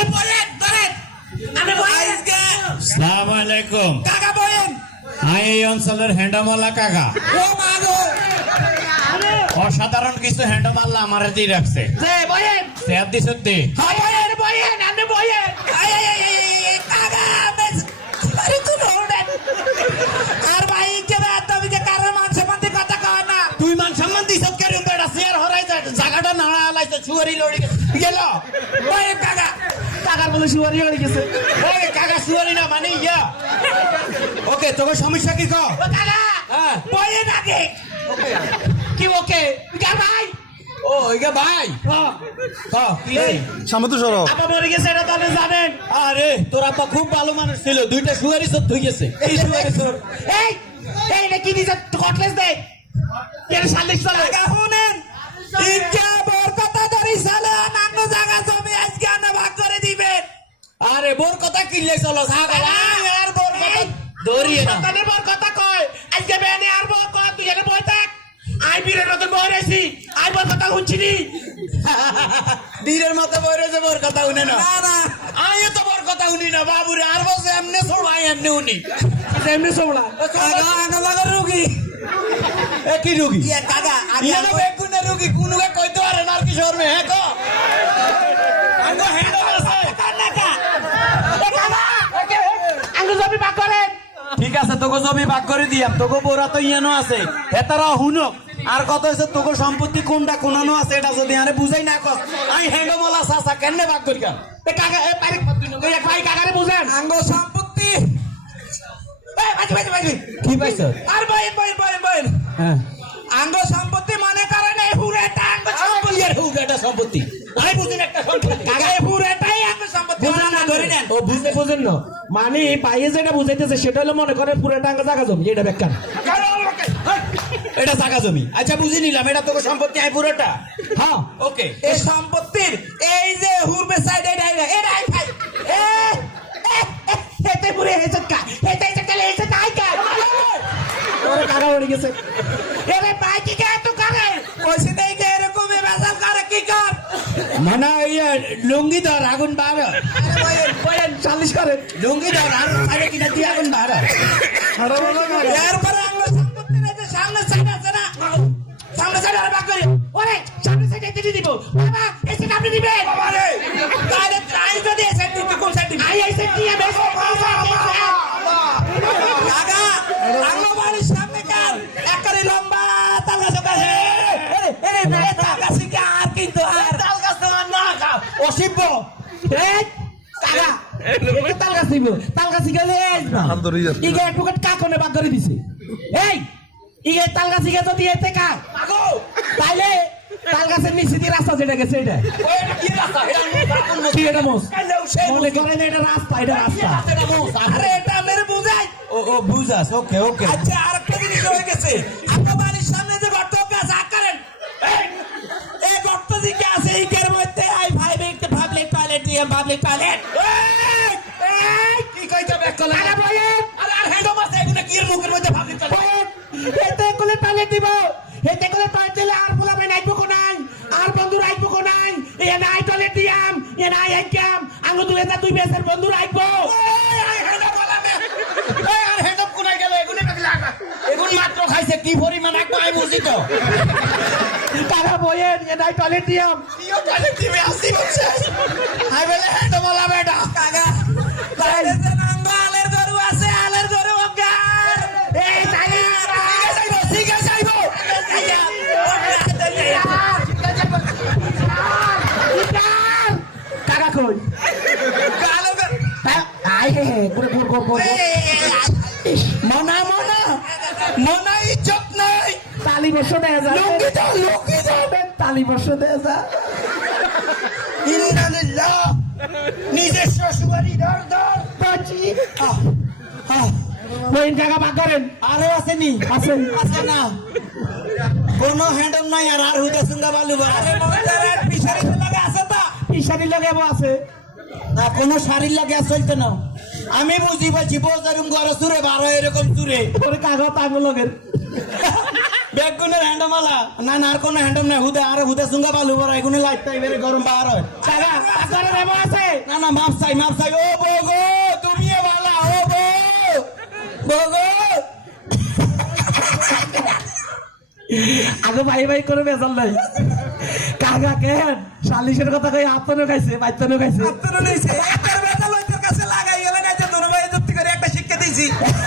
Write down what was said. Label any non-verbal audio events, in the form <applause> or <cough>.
আপনি বলেন ধরেন আপনি বলেন সালাম আলাইকুম। কাকা বলেন। এই অঞ্চলের হ্যান্ডমালা কাকা। ও মা অসাধারণ কিছু হ্যান্ডমাল্লা আমার দিয়ে রাখছে। সত্যি হ্যাঁ আপনি আরে ভাই তুমি যে মান সম্বন্ধে কথা কয় না? তুই মান হরাই জায়গাটা নাড়া সুয়ারি লড়ি গেল। কাকা টাকার বলে শুয়ারি হয়ে গেছে। ওই কাকা সুয়ারি না মানে ইয়া। ওকে তোর সমস্যা কি কাকা হ্যাঁ। কি ওকে? কার ভাই। ও ইগা ভাই। ক কি রে? সামনে তো সরো। আপা মরে গেছে এটা তো আপনি জানেন। আরে তোর আপা খুব ভালো মানুষ ছিল। দুইটা সুয়ারি সব ধুই গেছে। এই সুয়ারি সব এই এই এটা কি দিছে? কটলেস দে। এর সালিশ চলে। কাকা শুনেন। ইচ্ছা আরে বোর কথা কিনলে চলো ছাগল আর বোর কথা ধরিয়ে না সন্তানের বর কথা কয় আজকে বেনে আর বর কয় তুই এখানে বই থাক। আই বীরের নতুন বই রয়েছি আই বর কথা শুনছি নি। <laughs> বীরের মতো বইরে যে বোর কথা উনি না না না। আয় তো বোর কথা উনি না বাবুরে আর বসে এমনি ছড়াই এমনি উনি এমনি সোমলা কাকা আঙ্গ লাগা রুগী। এ কি রুগী? ইয়ে কাকা ইয়া রুগী কোন কইতে পারে না আর কি শর্মে হ্যাঁ কো আঙ্গো হ্যান্ডল আছে কাকা আঙ্গুল জমি বাক করেন ঠিক আছে তোকে জমি ভাগ করে দিয়াম তোকে বোরা তো ইয়ানো আছে। হেতারা হুনক আর কত হয়েছে তোকে সম্পত্তি কোনটা কোনানো আছে এটা যদি আরে বুঝাই না কস আমি মলা সাসা কেন ভাগ করি কেন ভাই কাকারে বুঝেন। আঙ্গ সম্পত্তি। কি পাইছ? আর বইন বইন বইন বইন। হ্যাঁ। আঙ্গ না মানে পাইয়ে যেটা বুঝাইতেছে সেটা হলো মনে করে পুরো টাঙ্গা জায়গা জমি এটা বেকার এটা জায়গা জমি। আচ্ছা বুঝি নিলাম এটা তোকে সম্পত্তি পুরোটা? হ্যাঁ। ওকে এই সম্পত্তির এই যে হুরবে সাইড এটা এটা এটা আই হেতে পুরে কা হেতে কা। ওরে গেছে। এরে ভাই কি কে মানে ইয়ে লুঙ্গি ধর আগুন বার চালিশ করেন লুঙ্গি ধর আর সাইডে কিনা দিয়ে আগুন বার এরপরে এই যে সামনে সাইড আছে না সামনে সাইড আর বাক করি ওরে সামনে সাইডে দিতে দিব বাবা এসে আপনি দিবেন তাহলে ট্রাই যদি এসে দিতে কোন সাইড দিবি আই এসে দিয়ে বেশ কাকা আঙ্গ বাড়ির সামনে কার একবারে লম্বা তাল গাছ আছে আর তাল গাছ দিব তাল গাছ গেলে আসবা হাত ধরে যাচ্ছে। ইগে একটু কাকনে বাগ করে দিছে। এই ইগে তাল গাছ ইগে যদি এতে কা তাইলে তাল গাছের নিচে দিয়ে রাস্তা যেটা গেছে এটা কি রাস্তা? এটা কোন কি এটা মোস মনে করেন এটা রাস্তা এটা রাস্তা। আরে এটা মেরে বুঝাই। ও ও বুঝাস ওকে ওকে। আচ্ছা আর একটা জিনিস হয়ে গেছে। আপনার বাড়ির সামনে যে গর্ত আছে আকারেন এই গর্ত দিকে আছে এই এতে কোলে টালে দিব। এতে কোলে টয়লেট দিলে আর পোলা ভাই নাইবো কোনাই আর বন্ধু রাইবো কোনাই এ নাই টয়লেট দিয়াম এ নাই একদম আঙ্গু দুই হাজার দুই বেসের বন্ধু রাইবো এগুন মাত্র খাইছে কি পরিমাণ একটু আমি বুঝি তো তারা বয়েন এ নাই টয়লেট দিয়াম আমি বলে হ্যাঁ তো বলা করে কর কর কর মনা মনা মনা ইজ্জত নাই। তালি বর্ষ দেয়া যা লুঙ্গি দাও লুঙ্গি দাও। তালি বর্ষ দেয়া যা ইন্নালিল্লাহ নিজস্ব সুবারি ধর ধর। বাঁচি আহ, আহ, বইন কাকা বাক করেন আরও আসেনি? আছেন আছে না। কোনো হ্যান্ডম নাই আর আর হুদা সুন্দা বালু বা পিছনে লাগে আছে তা? পিসানি লাগে আছে। না কোনো শাড়ির লাগে চলতে না। আমি বুঝি পাচ্ছি বোঝারুম ঘরে সুরে বারো এরকম সুরে। ওরে কাগজ আঙুল লগের বেগুনের হ্যান্ডমালা না না আর কোনো হ্যান্ডম নাই। হুদে আর হুদে সুঙ্গা বালু বড় এগুনে লাইট তাই বেরে গরম বার হয়। কাকা পাকড়ে নেমো আছে? না না মাপ চাই মাপ চাই। ও বগো তুমি বালা ও বো বগো। আগে ভাই ভাই করে বেজাল নাই। কাকা কেন? সালিশের কথা কই আত্মনো খাইছে বাইতনো খাইছে। লইছে busy.